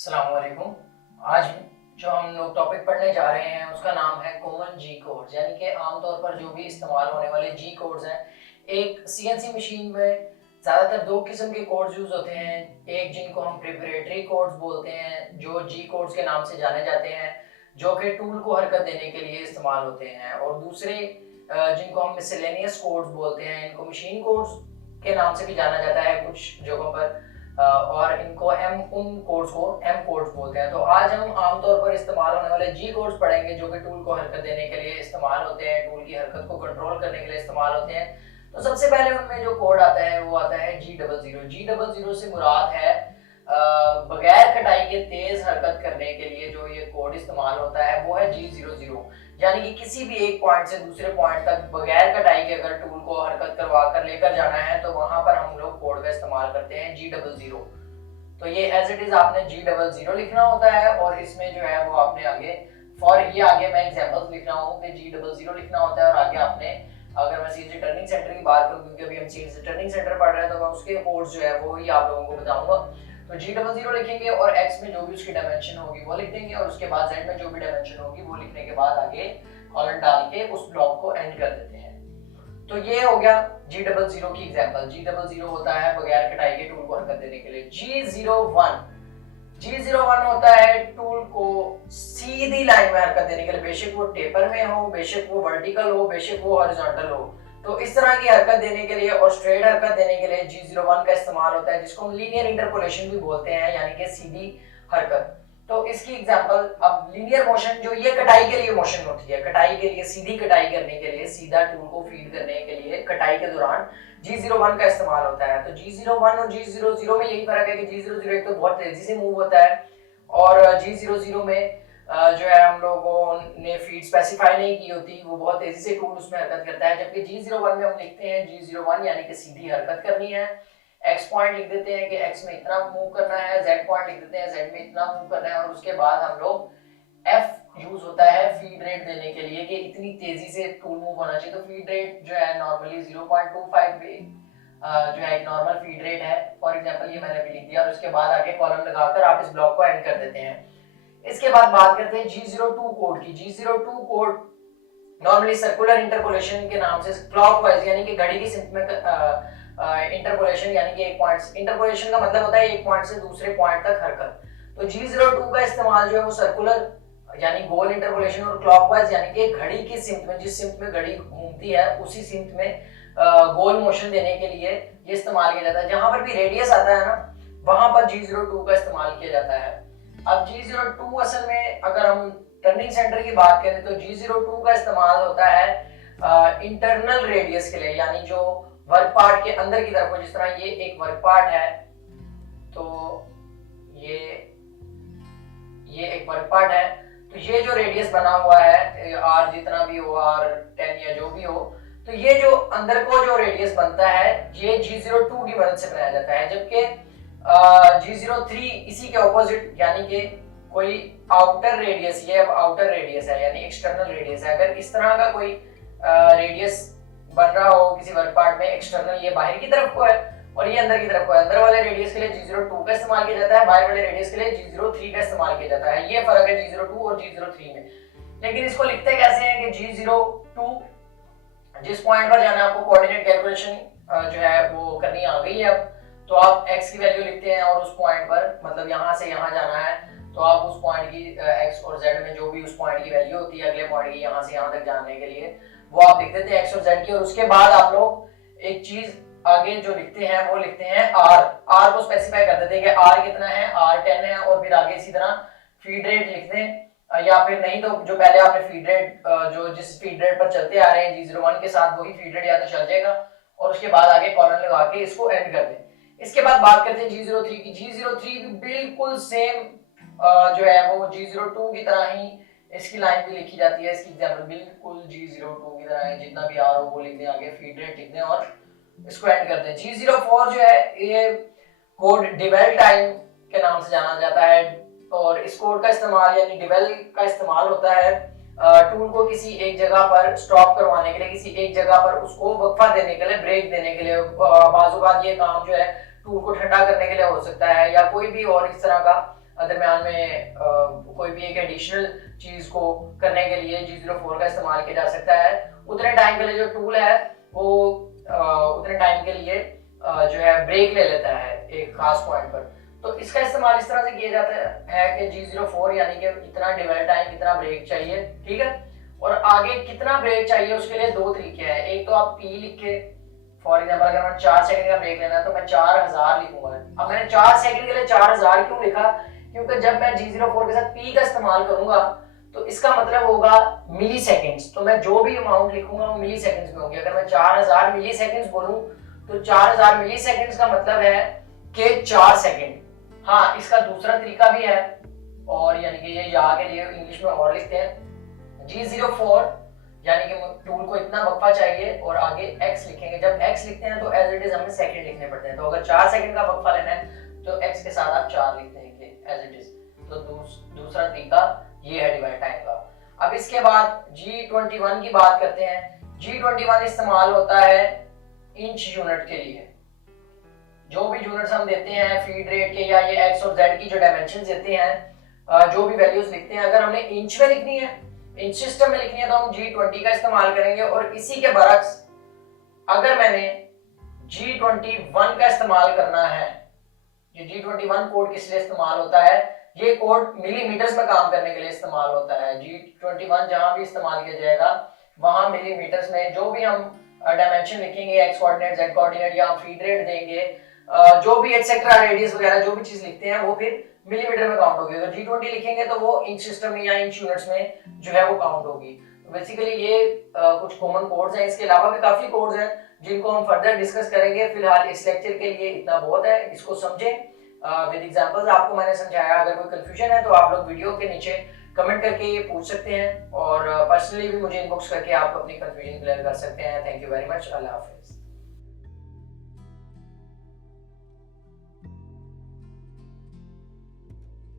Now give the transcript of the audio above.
अस्सलाम वालेकुम। आज जो हम लोग टॉपिक पढ़ने जा रहे हैं उसका नाम है कॉमन जी कोड्स, यानी कि आमतौर पर जो भी इस्तेमाल होने वाले जी कोड्स हैं। एक सीएनसी मशीन में ज़्यादातर दो किस्म के कोड्स यूज़ होते हैं। एक जिनको हम प्रिपरेटरी कोड्स बोलते हैं, जो जी कोड्स के नाम से जाने जाते हैं, जो कि टूल को हरकत देने के लिए इस्तेमाल होते हैं। और दूसरे जिनको हम मिसलेनियस कोड्स बोलते हैं, इनको मशीन कोड्स के नाम से भी जाना जाता है कुछ जगहों पर, और इनको उन कोड्स को एम कोड्स बोलते हैं। तो आज हम आमतौर पर इस्तेमाल होने वाले जी कोड्स पढ़ेंगे जो कि टूल को हरकत देने के लिए इस्तेमाल होते हैं, टूल की हरकत को कंट्रोल करने के लिए इस्तेमाल होते हैं। तो सबसे पहले उनमें जो कोड आता है वो आता है G00। G00 से मुराद है बगैर कटाई के तेज हरकत करने के लिए जो ये कोड इस्तेमाल होता है वो है G00। यानी कि किसी भी एक पॉइंट से दूसरे पॉइंट तक बगैर कटाई के अगर टूल को हरकत करवा कर लेकर जाना है तो वहां पर हम लोग कोड का इस्तेमाल करते हैं G00। तो ये एज इट इज आपने G00 लिखना होता है, और इसमें जो है वो आपने आगे आगे मैं एग्जांपल्स लिख रहा हूँ कि G00 लिखना होता है। और आगे आपने, अगर मैं सीएनसी टर्निंग सेंटर की बात करूँ, क्योंकि अभी हम सीएनसी टर्निंग सेंटर पढ़ रहे हैं, तो मैं उसके कोड्स जो है वो ही आप लोगों को बताऊंगा। तो G00 लिखेंगे और x में जो भी उसकी डायमेंशन होगी वो लिख देंगे, और उसके बाद z में जो भी डायमेंशन होगी वो लिखने के बाद आगे कॉलन डाल के उस ब्लॉक को एंड कर देते हैं। तो ये हो गया G00 की एग्जांपल। G00 होता है बगैर कटाई के टूल को हरकत देने के लिए। G01 होता है टूल को सीधी लाइन में हरकत देने के लिए, बेशक वो टेपर में हो, बेशक वो वर्टिकल हो, बेशक वो हॉरिजॉन्टल हो। तो इस तरह की हरकत देने के लिए और स्ट्रेट हरकत देने के लिए G01 का इस्तेमाल होता है, जिसको हम लीनियर इंटरपोलेशन भी बोलते हैं, यानी कि सीधी हरकत। तो इसकी एग्जांपल, अब लीनियर मोशन जो ये कटाई के लिए मोशन होती है, कटाई के लिए, सीधी कटाई करने के लिए, सीधा टूल को फीड करने के लिए कटाई के दौरान G01 का इस्तेमाल होता है। तो G01 और G00 में यही फर्क है कि G00 एक तो बहुत तेजी से मूव होता है, और G00 में जो है हम लोगों ने फीड स्पेसिफाई नहीं की होती, वो बहुत तेजी से टूल उसमें हरकत करता है। जबकि G01 में हम लिखते हैं G01 यानी कि सीधी हरकत करनी है, x पॉइंट लिख देते हैं कि x में इतना मूव करना है, z पॉइंट लिख देते हैं z में इतना मूव करना है, और उसके बाद हम लोग f यूज होता है फीड रेट देने के लिए कि इतनी तेजी से टूल मूव होना चाहिए। तो फीड रेट जो है नॉर्मली 0.25 पे जो है एक नॉर्मल फीड रेट है, फॉर एग्जांपल ये मैंने भी लिख दिया, और उसके बाद आगे कॉलम लगाकर आप इस ब्लॉक को एंड कर देते हैं। इसके बाद बात करते हैं G02 कोड की। G02 code normally circular interpolation के नाम से क्लॉकवाइज यानी कि घड़ी की सिमत में इंटरपोलेशन, यानी कि एक पॉइंट, इंटरपोलेशन का मतलब होता है एक पॉइंट से दूसरे पॉइंट तक हरकत। तो G02 का इस्तेमाल जो है वो सर्कुलर यानी गोल इंटरपोलेशन और क्लॉकवाइज यानी कि घड़ी की सिमत में, जिस सिमत में घड़ी घूमती है उसी सिमत में गोल मोशन देने के लिए ये इस्तेमाल किया जाता है। जहां पर भी रेडियस आता है ना, वहां पर G02 का इस्तेमाल किया जाता है। अब G02 असल में अगर हम टर्निंग सेंटर की बात करें तो G02 का इस्तेमाल होता है इंटरनल रेडियस के लिए, यानी जो वर्क पार्ट के अंदर की तरफ हो। जिस तरह ये एक वर्क पार्ट है, तो ये एक वर्क पार्ट है, तो ये जो रेडियस बना हुआ है r जितना भी हो, r10 या जो भी हो, तो ये जो अंदर को जो रेडियस बनता है ये G02 की मदद से बनाया जाता है। जबकि G03 इसी के ऑपोजिट, यानी कि कोई आउटर रेडियस, ये अब आउटर रेडियस है यानी एक्सटर्नल रेडियस है। अगर इस तरह का कोई रेडियस बन रहा हो किसी वर्क पार्ट में, एक्सटर्नल ये बाहर की तरफ को है और ये अंदर की तरफ को है, अंदर वाले रेडियस के लिए G02 का इस्तेमाल किया जाता है, बाहर वाले रेडियस के लिए G03 का इस्तेमाल किया जाता है। ये फर्क है G02 और G03 में। लेकिन इसको लिखते कैसे हैं कि G02 जिस पॉइंट पर जाना है, आपको कोऑर्डिनेट कैलकुलेशन जो है वो करनी आ गई है अब, तो आप x की वैल्यू लिखते हैं और उस पॉइंट पर, मतलब यहाँ से यहाँ जाना है, तो आप उस पॉइंट की x और z में जो भी उस पॉइंट की वैल्यू होती है अगले पॉइंट की यहाँ से यहाँ तक जाने के लिए, वो आप लिख देते हैं x और z की। और उसके बाद आप लोग एक चीज आगे जो लिखते हैं वो लिखते हैं r को स्पेसिफाई कर देते हैं कि r कितना है, r10 है, और फिर आगे इसी तरह फीड रेट लिख दें, या फिर नहीं तो जो पहले आपने फीड रेट जो जिस फीड रेट पर चलते आ रहे हैं G01 के साथ वही फीड रेट या तो चल जाएगा, और उसके बाद आगे कॉलन लगा के इसको एंड कर दें। इसके बाद बात करते हैं G03 की। G03 भी बिल्कुल सेम जो है वो G02 की तरह ही इसकी लाइन भी लिखी जाती है। इसकी एग्जांपल बिल्कुल G02 की तरह है, जितना भी आ रहा हो वो लिख दें, आगे फीड रेट लिख दें और इसको एंड कर दें। G04 जो है ये कोड डिवेल टाइम के नाम से जाना जाता है, और इस कोड का इस्तेमाल यानी डिवेल का इस्तेमाल होता है टूल को किसी एक जगह पर स्टॉप करवाने के लिए, किसी एक जगह पर उसको वक्फा देने के लिए, ब्रेक देने के लिए। बाज़ औक़ात ये काम जो है टूल को ठंडा करने के लिए हो सकता है, या कोई भी और इस तरह का दरम्यान में कोई भी एक एडिशनल चीज को करने के लिए G04 का इस्तेमाल किया जा सकता है। उतने टाइम के लिए जो टूल है वो उतने टाइम के लिए जो है ब्रेक ले लेता है एक खास पॉइंट पर। तो इसका इस्तेमाल इस तरह से किया जाता है कि G04 यानी कि इतना डिवेल टाइम, इतना ब्रेक चाहिए, ठीक है। और आगे कितना ब्रेक चाहिए उसके लिए दो तरीके हैं। एक तो आप P लिख के, फॉर एग्जाम्पल अगर मैं 4 सेकंड का ब्रेक लेना है तो मैं 4000 लिखूंगा। अब मैंने 4 सेकंड के लिए 4000 क्यों लिखा, क्योंकि जब मैं G04 के साथ P का इस्तेमाल करूंगा तो इसका मतलब होगा मिली सेकेंड्स। तो मैं जो भी अमाउंट लिखूंगा वो मिली सेकेंड्स में होगी। अगर मैं 4000 मिली सेकेंड्स बोलूं तो 4000 मिली सेकेंड्स का मतलब है कि 4 सेकंड। हाँ, इसका दूसरा तरीका भी है, और यानी कि ये या के लिए इंग्लिश में और लिखते हैं G04 यानी कि टूल को इतना वक्फा चाहिए और आगे x लिखेंगे। जब x लिखते हैं तो एज इट इज हमें सेकंड लिखने पड़ते हैं। तो अगर 4 सेकंड का वक्फा लेना है तो x के साथ आप 4 लिखते हैं एज इट इज। तो दूसरा तरीका ये है डिवाइड टाइम का। अब इसके बाद G21 की बात करते हैं। G21 इस्तेमाल होता है इंच यूनिट के लिए। जो भी यूनिट्स हम देते हैं फीड रेट के या ये x और z की जो डायमेंशंस देते हैं, जो भी वैल्यूज लिखते हैं, अगर हमने इंच में लिखनी है, इंच सिस्टम में लिखनी है तो हम G20 का इस्तेमाल करेंगे। और इसी के बरक्स अगर मैंने G21 का इस्तेमाल करना है, ये G21 कोड किस लिए इस्तेमाल होता है, ये कोड मिलीमीटर्स में काम करने के लिए इस्तेमाल होता है। G21 जहां भी इस्तेमाल किया जाएगा वहां मिलीमीटर्स में जो भी हम डायमेंशन लिखेंगे, x कोऑर्डिनेट, z कोऑर्डिनेट या हम फीड रेट देंगे, जो भी एक्सेट्रा रेडियस वगैरह जो भी चीज लिखते हैं वो फिर मिलीमीटर में काउंट होगी। अगर G20 लिखेंगे तो वो इंच सिस्टम में या इंच यूनिट्स में जो है वो काउंट होगी। तो बेसिकली ये कुछ कॉमन कोड्स हैं। इसके अलावा भी काफी कोड्स हैं जिनको हम फर्दर डिस्कस करेंगे। फिलहाल इस लेक्चर के लिए इतना बहुत है, इसको समझें विद एग्जांपल्स। आपको मैंने समझाया। अगर कोई कंफ्यूजन है तो आप लोग वीडियो के नीचे कमेंट करके ये पूछ सकते हैं और पर्सनली भी मुझे इनबॉक्स करके आप अपनी कंफ्यूजन क्लियर कर सकते हैं। Thank you very much. Allah Hafiz.